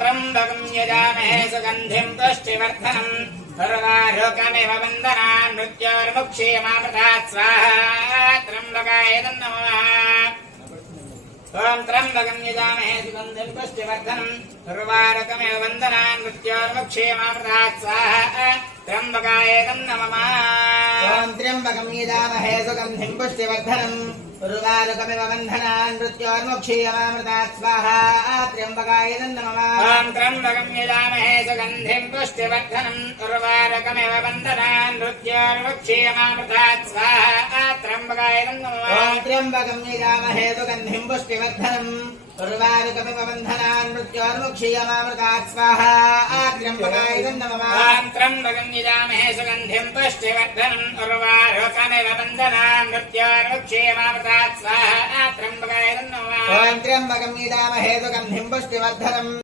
त्र्यम्बकं यजामहे सुगन्धिं पुष्टिवर्धनम् सर्वारोग्यमेव वन्दनान् मृत्योर्मुक्षीयमामृतात् स्वाहा त्र्यम्बकाय नमः। ॐ त्र्यम्बकं यजामहे सुगन्धिं पुष्टिवर्धनम् सर्वारोग्यमेव वन्दनान् मृत्योर्मुक्षीयमामृतात् स्वाहा त्र्यम्बकाय नमः। ॐ त्र्यम्बकं यजामहे सुगन्धिं पुष्टिवर्धनम् उर्वारुकमिव बन्धनान् मृत्योर्मुक्षीयमामृतात् स्वाहा त्र्यम्बकाय नमः। ॐ त्र्यम्बकं यजामहे सुगन्धिं पुष्टिवर्धनम् उर्वारुकमिव बन्धनान् मृत्योर्मुक्षीयमामृतात् स्वाहा त्र्यम्बकाय नमः। ॐ त्र्यम्बकं यजामहे सुगन्धिं पुष्टिवर्धनम् उर्वारुकमिव बन्धनान् मृत्योर्मुक्षीयमामृतात् स्वाहा त्र्यम्बकाय नमः। ॐ त्र्यम्बकं यजामहे सुगन्धिं पुष्टिवर्धनम् उर्वारुकमिव बन्धनान् मृत्योर्मुक्षीयमामृतात् स्वाहा त्र्यम्बकाय नमः। ॐ त्र्यम्बकं यजामहे सुगन्धिं पुष्टिवर्धनम्